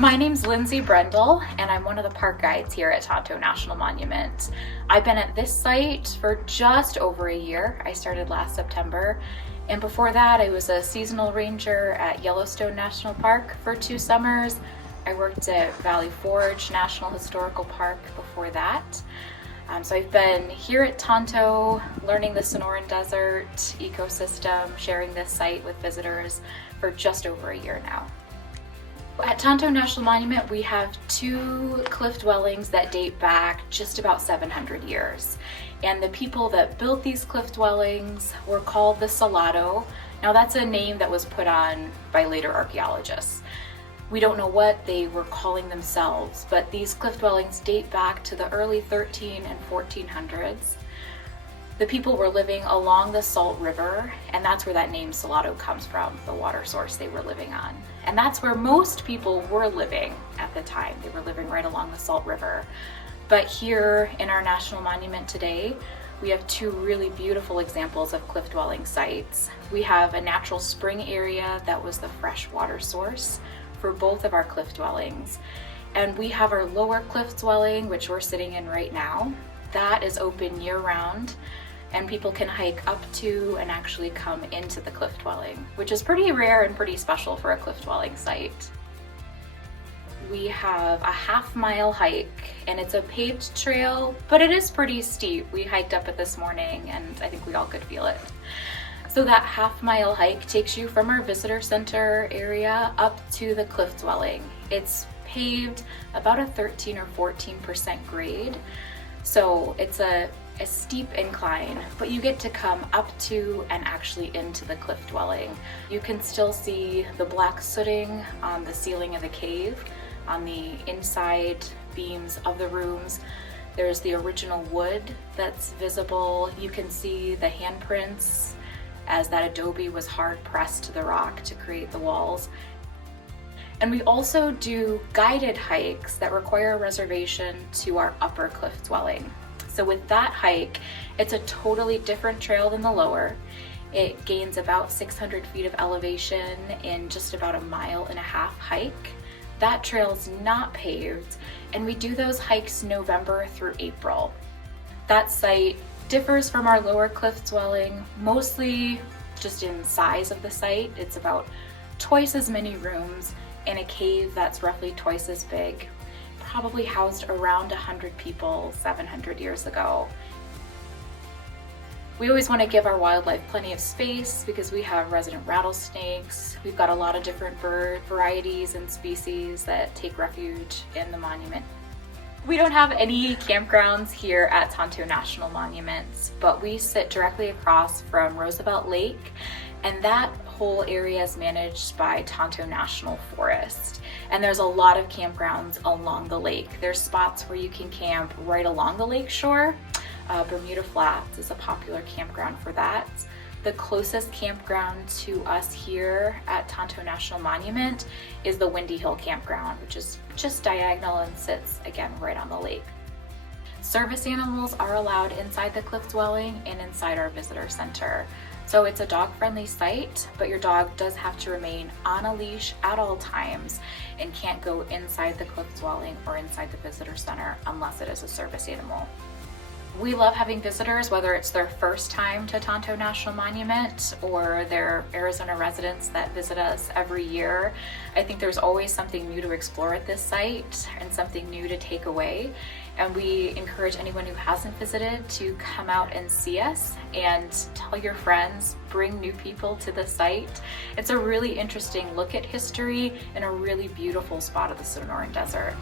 My name's Lindsay Brendel, and I'm one of the park guides here at Tonto National Monument. I've been at this site for just over a year. I started last September, and before that I was a seasonal ranger at Yellowstone National Park for 2 summers. I worked at Valley Forge National Historical Park before that. So I've been here at Tonto, learning the Sonoran Desert ecosystem, sharing this site with visitors for just over a year now. At Tonto National Monument, we have 2 cliff dwellings that date back just about 700 years. And the people that built these cliff dwellings were called the Salado. Now that's a name that was put on by later archaeologists. We don't know what they were calling themselves, but these cliff dwellings date back to the early 13 and 1400s. The people were living along the Salt River, and that's where that name Salado comes from, the water source they were living on. And that's where most people were living at the time. They were living right along the Salt River. But here in our national monument today, we have 2 really beautiful examples of cliff dwelling sites. We have a natural spring area that was the fresh water source for both of our cliff dwellings. And we have our lower cliff dwelling, which we're sitting in right now. That is open year-round, and people can hike up to and actually come into the cliff dwelling, which is pretty rare and pretty special for a cliff dwelling site. We have a half-mile hike, and it's a paved trail, but it is pretty steep. We hiked up it this morning, and I think we all could feel it. So that half-mile hike takes you from our visitor center area up to the cliff dwelling. It's paved about a 13 or 14% grade, so it's a steep incline, but you get to come up to and actually into the cliff dwelling. You can still see the black sooting on the ceiling of the cave, on the inside beams of the rooms. There's the original wood that's visible. You can see the handprints as that adobe was hard pressed to the rock to create the walls. And we also do guided hikes that require a reservation to our upper cliff dwelling. So with that hike, it's a totally different trail than the lower. It gains about 600 feet of elevation in just about a 1.5 mile hike. That trail's not paved, and we do those hikes November through April. That site differs from our lower cliff dwelling, mostly just in size of the site. It's about twice as many rooms in a cave that's roughly twice as big. Probably housed around 100 people 700 years ago. We always want to give our wildlife plenty of space because we have resident rattlesnakes. We've got a lot of different bird varieties and species that take refuge in the monument. We don't have any campgrounds here at Tonto National Monument, but we sit directly across from Roosevelt Lake, and that whole area is managed by Tonto National Forest. And there's a lot of campgrounds along the lake. There's spots where you can camp right along the lake shore. Bermuda Flats is a popular campground for that. The closest campground to us here at Tonto National Monument is the Windy Hill Campground, which is just diagonal and sits again right on the lake. Service animals are allowed inside the cliff dwelling and inside our visitor center. So it's a dog-friendly site, but your dog does have to remain on a leash at all times and can't go inside the cliff dwelling or inside the visitor center unless it is a service animal. We love having visitors, whether it's their first time to Tonto National Monument or they're Arizona residents that visit us every year. I think there's always something new to explore at this site and something new to take away. And we encourage anyone who hasn't visited to come out and see us and tell your friends, bring new people to the site. It's a really interesting look at history in a really beautiful spot of the Sonoran Desert.